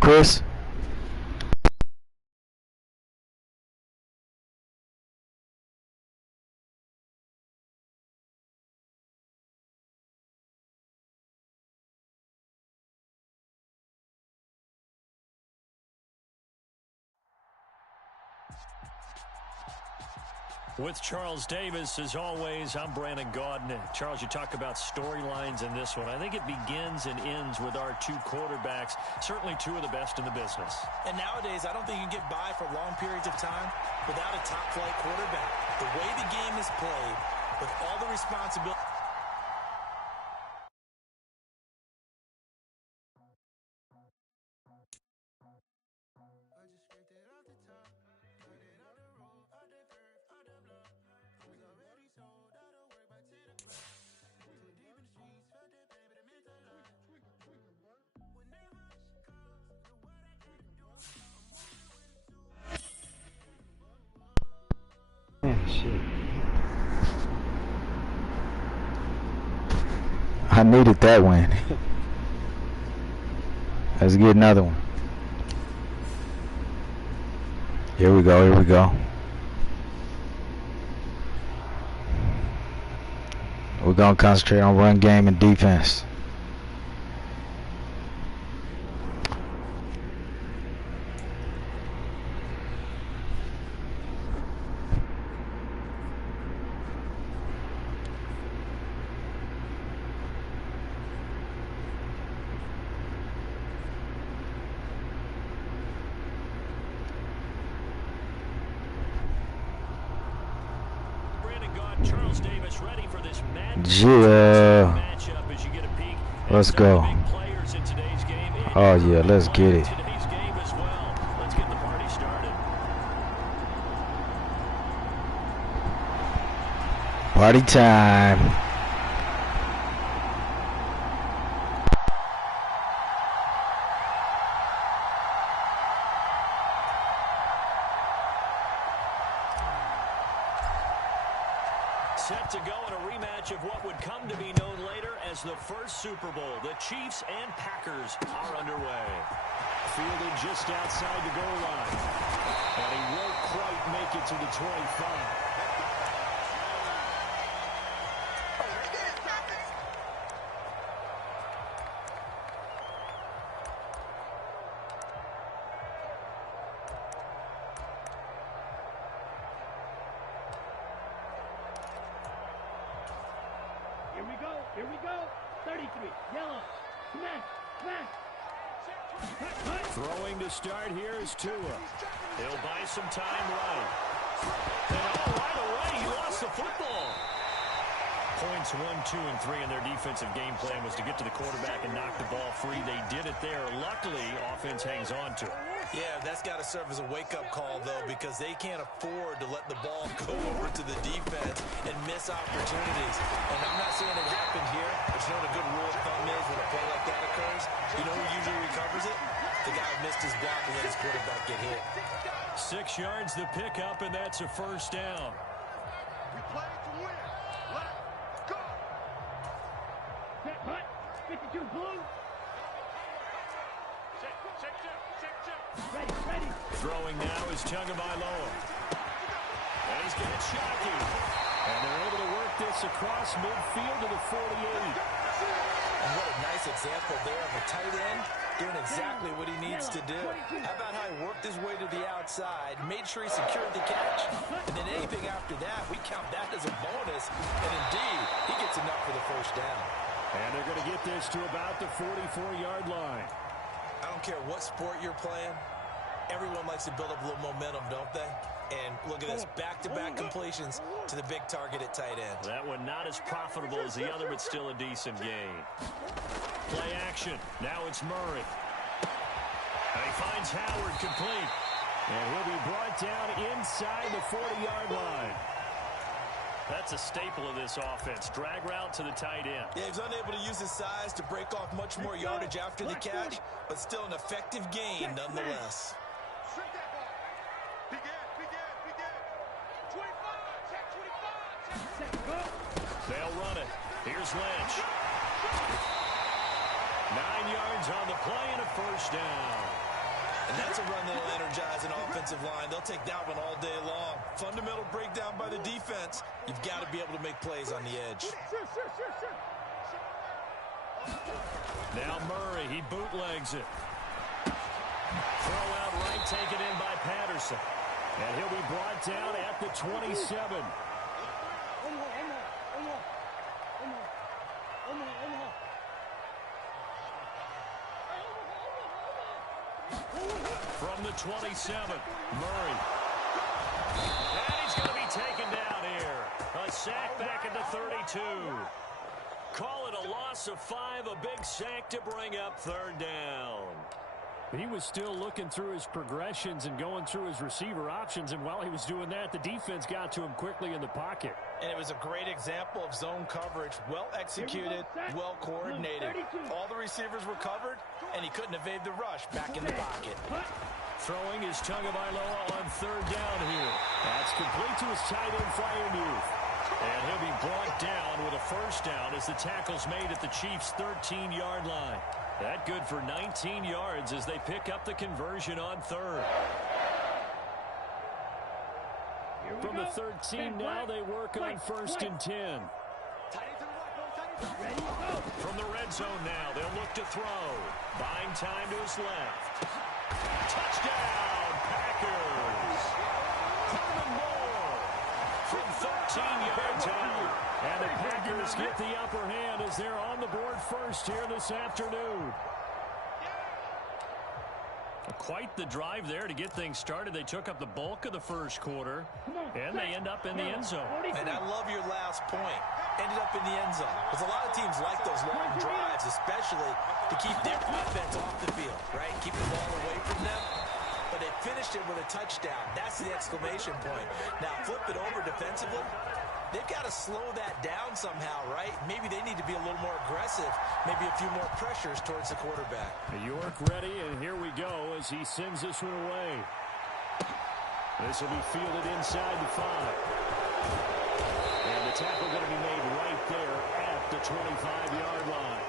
Chris? With Charles Davis, as always, I'm Brandon Gaudin. Charles, you talk about storylines in this one. I think it begins and ends with our two quarterbacks, certainly two of the best in the business. And nowadays, I don't think you can get by for long periods of time without a top-flight quarterback. The way the game is played, with all the responsibility. I needed that win. Let's get another one. Here we go, here we go. We're going to concentrate on run game and defense. Charles Davis ready for this matchup as you get a peek. Let's go. Oh yeah, let's get it. Let's get the party started. Party time. Set to go in a rematch of what would come to be known later as the first Super Bowl. The Chiefs and Packers are underway. Fielded just outside the goal line. And he won't quite make it to the 25. Here we go. 33. Yellow. Smash. Smash. Throwing to start here is Tua. He'll buy some time right. And right away, he lost the football. Points 1, 2, and 3 in their defensive game plan was to get to the quarterback and knock the ball free. They did it there. Luckily, offense hangs on to it. Yeah, that's got to serve as a wake-up call, though, because they can't afford to let the ball go over to the defense and miss opportunities. And I'm not saying it happened here, but you know what a good rule of thumb is when a play like that occurs? You know who usually recovers it? The guy who missed his block and let his quarterback get hit. 6 yards the pickup, and that's a first down. We play to win. Let's go. Set, hut. 52 blue. Ready, ready. Throwing now is Tagovailoa. And he's got Shockey. And they're able to work this across midfield to the 48. And what a nice example there of a tight end doing exactly what he needs to do. How about how he worked his way to the outside, made sure he secured the catch, and then anything after that, we count that as a bonus. And indeed, he gets enough for the first down. And they're going to get this to about the 44-yard line. I don't care what sport you're playing. Everyone likes to build up a little momentum, don't they? And look at this, back-to-back completions to the big target at tight end. That one not as profitable as the other, but still a decent gain. Play action. Now it's Murray. And he finds Howard complete. And he'll be brought down inside the 40-yard line. That's a staple of this offense. Drag route to the tight end. Yeah, he's unable to use his size to break off much more yardage after the catch, but still an effective gain nonetheless. They'll run it. Here's Lynch. 9 yards on the play and a first down. And that's a run that'll energize an offensive line. They'll take that one all day long. Fundamental breakdown by the defense. You've got to be able to make plays on the edge. Now Murray, he bootlegs it. Throw out right, taken in by Patterson. And he'll be brought down at the 27. From the 27, Murray. And he's going to be taken down here. A sack back at the 32. Call it a loss of 5, a big sack to bring up third down. He was still looking through his progressions and going through his receiver options, and while he was doing that, the defense got to him quickly in the pocket. And it was a great example of zone coverage, well executed, well coordinated. All the receivers were covered, and he couldn't evade the rush back in the pocket. Throwing is Tagovailoa on third down here. That's complete to his tight end, Freiermuth. And he'll be brought down with a first down as the tackle's made at the Chiefs' 13-yard line. That good for 19 yards as they pick up the conversion on third. From the 13 now, they work on first and 10. From the red zone now, they'll look to throw. Buying time to his left. Touchdown, Packers! Herman Moore from 13 yards out. And the Packers get the upper hand as they're on the board first here this afternoon. Quite the drive there to get things started. They took up the bulk of the first quarter, and they end up in the end zone. And I love your last point. Ended up in the end zone. Because a lot of teams like those long drives, especially to keep their offense off the field, right? Keep the ball away from them. But they finished it with a touchdown. That's the exclamation point. Now, flip it over defensively. They've got to slow that down somehow, right? Maybe they need to be a little more aggressive. Maybe a few more pressures towards the quarterback. York ready, and here we go as he sends this one away. This will be fielded inside the 5. And the tackle going to be made right there at the 25-yard line.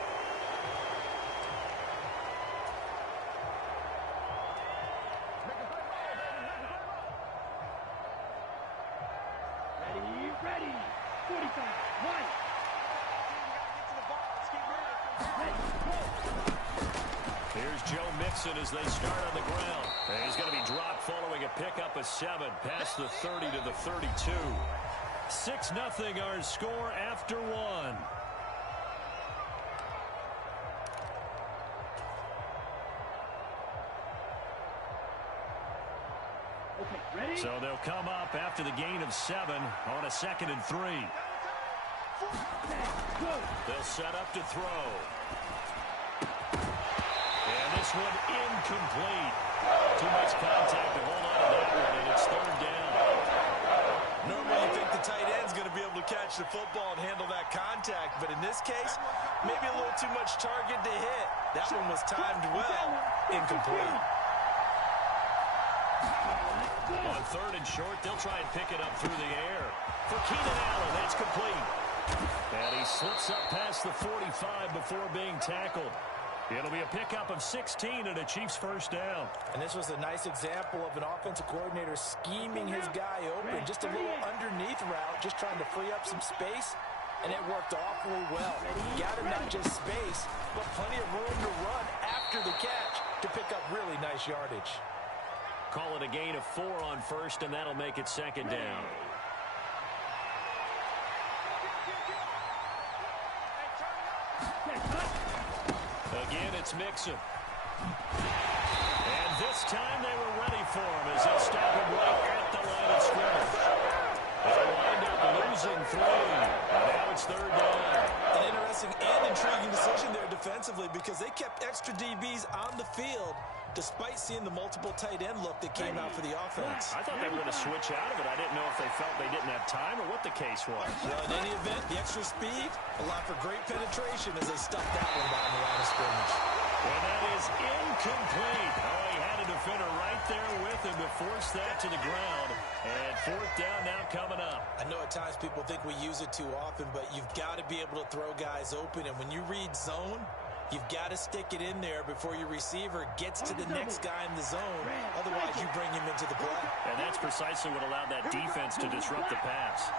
Ready. 45. Right. Here's Joe Mixon as they start on the ground. And he's going to be dropped following a pickup of 7 past the 30 to the 32. 6-0 our score after 1. So they'll come up after the gain of 7 on a 2nd and 3. They'll set up to throw. And this one incomplete. Too much contact to hold on to that one, and it's third down. Normally you think the tight end's going to be able to catch the football and handle that contact, but in this case, maybe a little too much target to hit. That one was timed well. Incomplete. On 3rd and short, they'll try and pick it up through the air. For Keenan Allen, that's complete. And he slips up past the 45 before being tackled. It'll be a pickup of 16 and a Chiefs first down. And this was a nice example of an offensive coordinator scheming his guy open. Just a little underneath route, just trying to free up some space. And it worked awfully well. Got him not just space, but plenty of room to run after the catch to pick up really nice yardage. Call it a gain of 4 on first, and that'll make it 2nd down. Again, it's Mixon. And this time they were ready for him as they stop him right at the line of scrimmage. They wind up losing 3. And now it's 3rd down. An interesting interesting and intriguing decision there defensively because they kept extra DBs on the field despite seeing the multiple tight end look that came out for the offense. I thought they were going to switch out of it. I didn't know if they felt they didn't have time or what the case was. Well, in any event, the extra speed allowed for great penetration as they stuffed that one behind the line of scrimmage. And that is incomplete. Oh, he had a defender right there with him to force that to the ground. And fourth down now coming up. I know at times people think we use it too often, but you've got to be able to throw guys open. And when you read zone, you've got to stick it in there before your receiver gets to the next guy in the zone. Otherwise, you bring him into the play. And that's precisely what allowed that defense to disrupt the pass.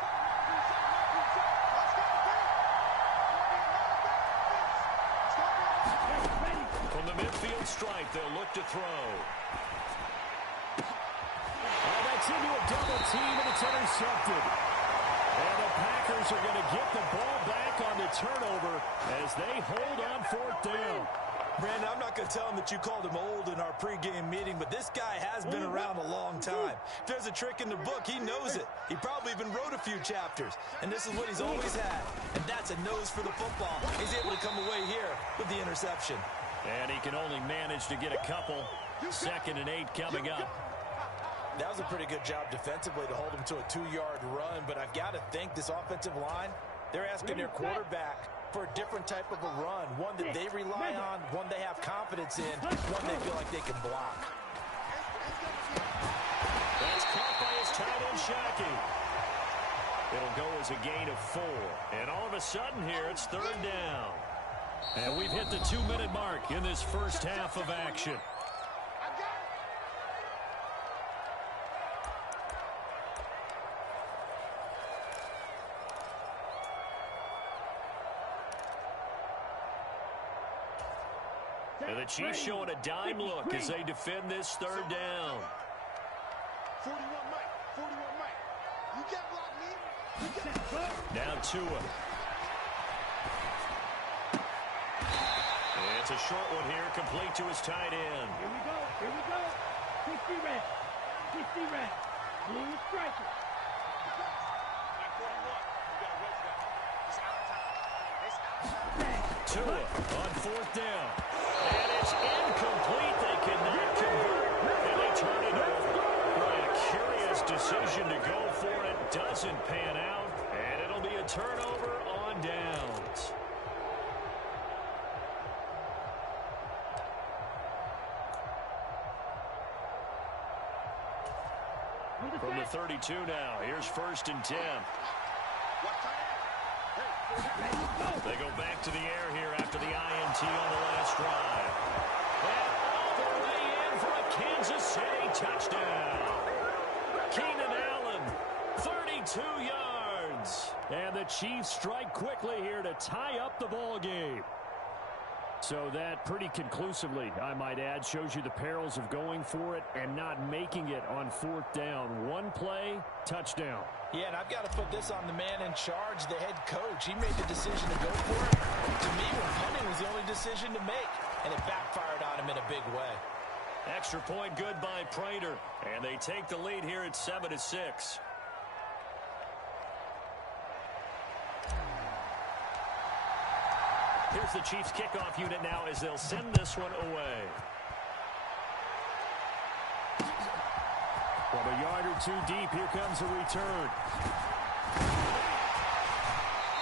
From the midfield stripe, they'll look to throw. Oh, that's into a double team, and it's intercepted. And the Packers are going to get the ball back on the turnover as they hold on fourth down. Brandon, I'm not going to tell him that you called him old in our pregame meeting, but this guy has been around a long time. If there's a trick in the book, he knows it. He probably even wrote a few chapters, and this is what he's always had, and that's a nose for the football. He's able to come away here with the interception. And he can only manage to get a couple. 2nd and 8 coming up. That was a pretty good job defensively to hold him to a 2-yard run, but I've got to think this offensive line, they're asking their quarterback for a different type of a run, one that they rely on, one they have confidence in, one they feel like they can block. That's caught by his tight end, Shockey. It'll go as a gain of 4. And all of a sudden here, it's 3rd down. And we've hit the 2-minute mark in this first half of action. And the Chiefs showing a dime look as they defend this 3rd down. 41 Mike. 41 Mike. You get blocked me. Now Tua. It's a short one here, complete to his tight end. Here we go. Here we go. 60 red. 60 red. Blue striker. Tua on 4th down. And it's incomplete. They cannot convert. And they turn it over. Right, a curious decision to go for it. Doesn't pan out. And it'll be a turnover on downs. From the 32 now. Here's 1st and 10. They go back to the air here after the INT on the last drive. And all the way in for a Kansas City touchdown. Keenan Allen, 32 yards. And the Chiefs strike quickly here to tie up the ball game. So that pretty conclusively, I might add, shows you the perils of going for it and not making it on 4th down. One play, touchdown. Yeah, and I've got to put this on the man in charge, the head coach. He made the decision to go for it. To me, punting was the only decision to make, and it backfired on him in a big way. Extra point good by Prater, and they take the lead here at 7-6. Here's the Chiefs kickoff unit now as they'll send this one away. From a yard or 2 deep, here comes a return.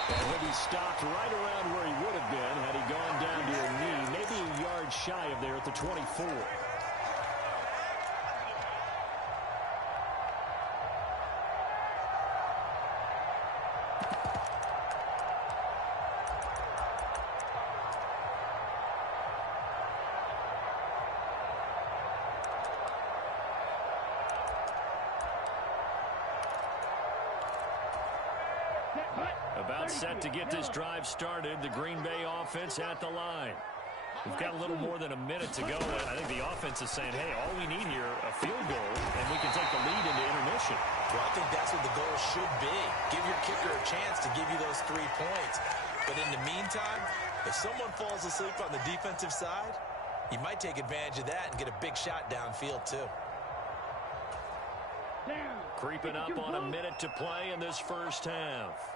And he'll be stopped right around where he would have been had he gone down to a knee, maybe a yard shy of there at the 24. About set to get this drive started. The Green Bay offense at the line. We've got a little more than a minute to go, and I think the offense is saying, hey, all we need here, a field goal, and we can take the lead into intermission. Well, I think that's what the goal should be. Give your kicker a chance to give you those 3 points. But in the meantime, if someone falls asleep on the defensive side, you might take advantage of that and get a big shot downfield, too. Down. Creeping up on a minute to play in this first half.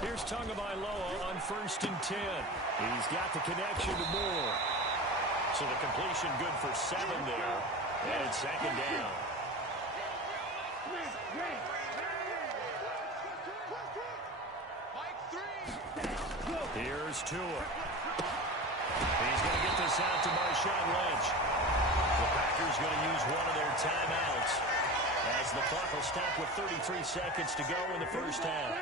Here's Tagovailoa on 1st and 10. He's got the connection to Moore. So the completion good for 7 there. And 2nd down. Here's Tua. He's going to get this out to Marshawn Lynch. The Packers going to use one of their timeouts as the clock will stop with 33 seconds to go in the first half.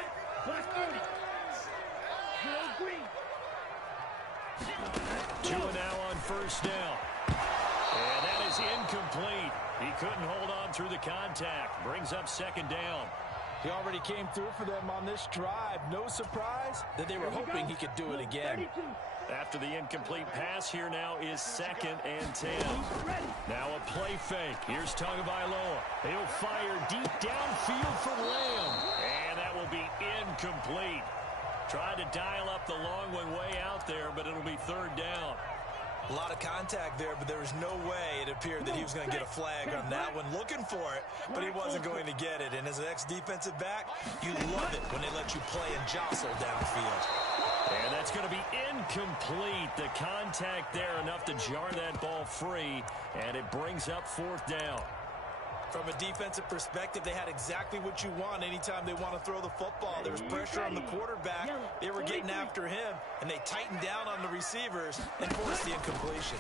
Tua now on 1st down. And that is incomplete. He couldn't hold on through the contact. Brings up 2nd down. He already came through for them on this drive. No surprise that they were hoping he could do it again. After the incomplete pass, here now is 2nd and 10. Now a play fake. Here's Tagovailoa. He'll fire deep downfield for Lamb. And that will be incomplete. Tried to dial up the long one way out there, but it'll be 3rd down. A lot of contact there, but there was no way it appeared that he was going to get a flag on that one. Looking for it, but he wasn't going to get it. And as an ex-defensive back, you love it when they let you play and jostle downfield. And that's going to be incomplete. The contact there enough to jar that ball free, and it brings up 4th down. From a defensive perspective, they had exactly what you want anytime they want to throw the football. There was pressure on the quarterback. They were getting after him, and they tightened down on the receivers and forced the incompletion.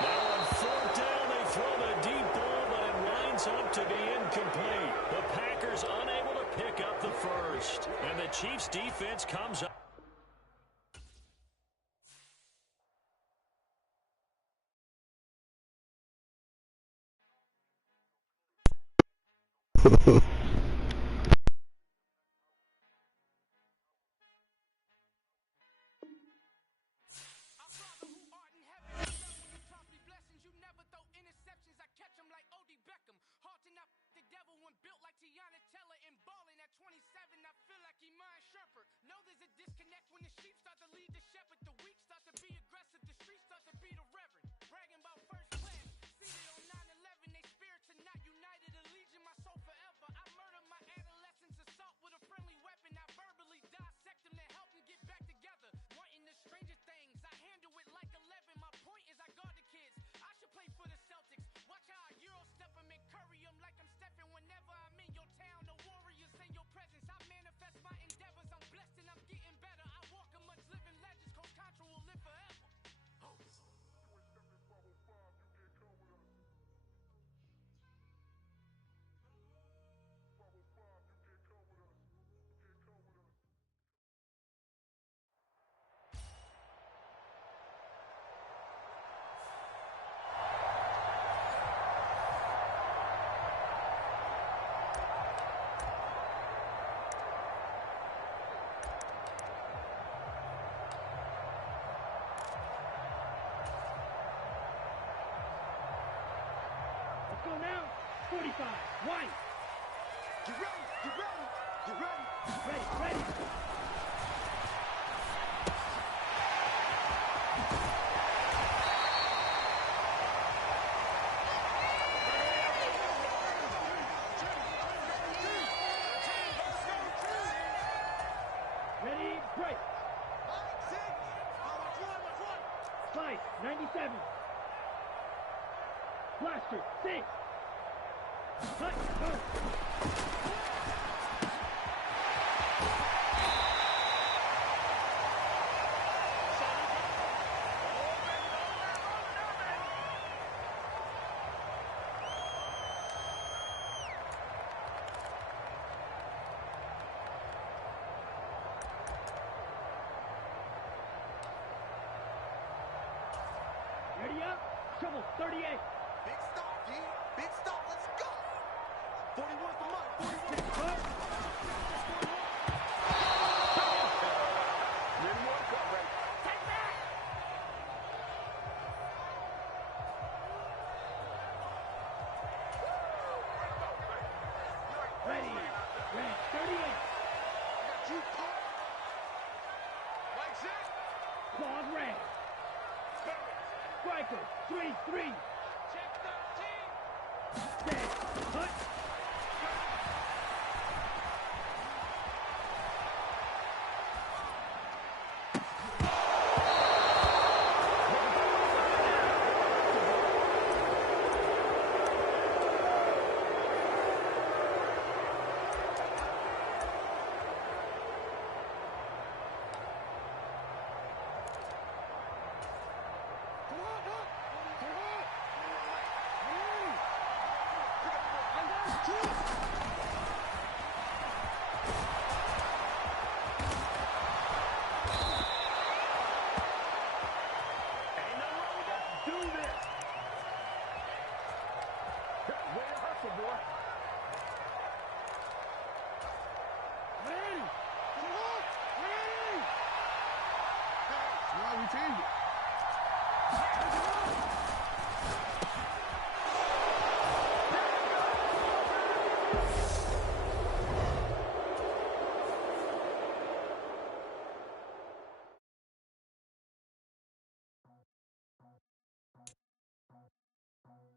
Now on 4th down, they throw the deep ball, but it winds up to be incomplete. The Packers unable to pick up the first, and the Chiefs' defense comes up. Go now. 45. White. Get ready. Get ready. Get ready. Ready. Ready. Ready. Break. Fight. 97. Blaster. 6. Cut. Go. Ready up. Shovel. 38. Big stop, G. Big stop. Let's go. 41 for Mike. 41. Didn't work out right. Take that. Ready. Red. 38. Got you caught. Like that. Quad red. Striker, 3-3. Check 13. Stand. Hut.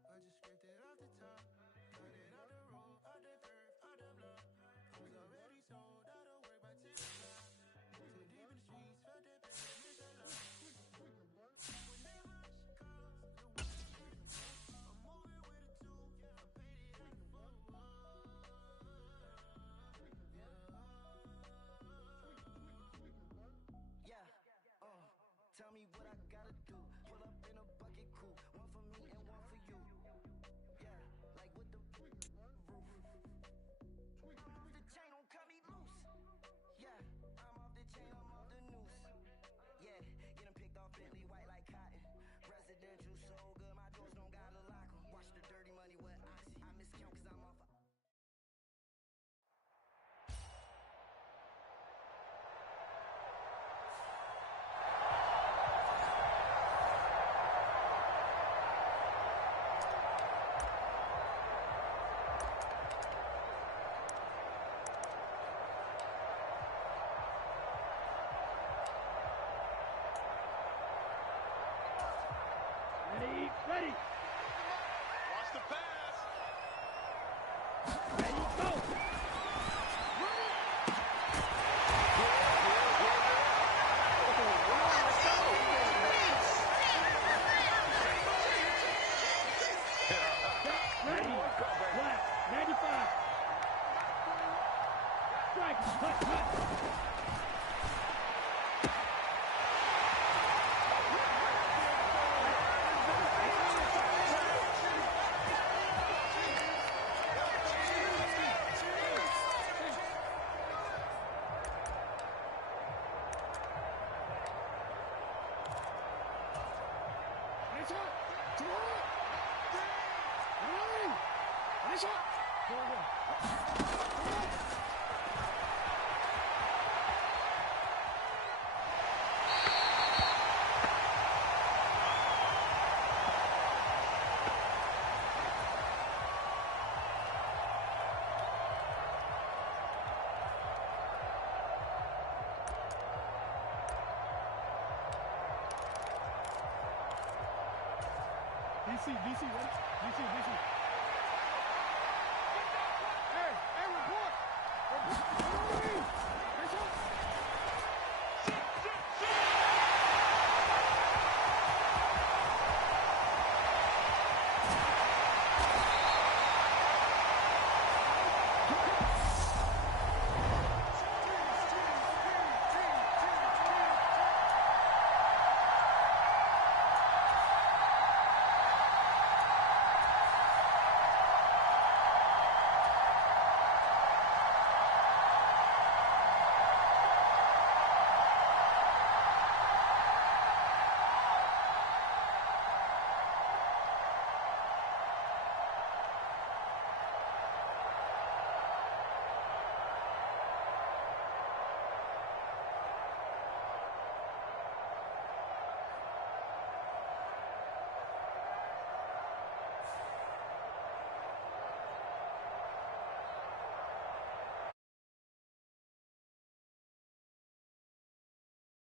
I just scraped it off the top, got it out the road, out the turf, out the block. I was already sold, out of work by 10 o'clock. Too deep in the streets, felt that pain, miss a lot. When that hush calls, the wind, I'm moving with a two, I paid it out the boat. Tell me what I gotta do. Pull up in a bucket coupe, one for me and one for you. Yeah, like with the roof. I'm off the chain, don't cut me loose. Yeah, I'm off the chain, I'm off the noose. Yeah, getting picked off Bentley white like cotton. Residential so good, my doors don't gotta lock 'em. Watch the dirty money with oxy. I miscount cause I'm off. Ready. Watch the pass. Ready, go. Ready. Left. 95. Strike. Hut. DC, ready? DC. Hey, report!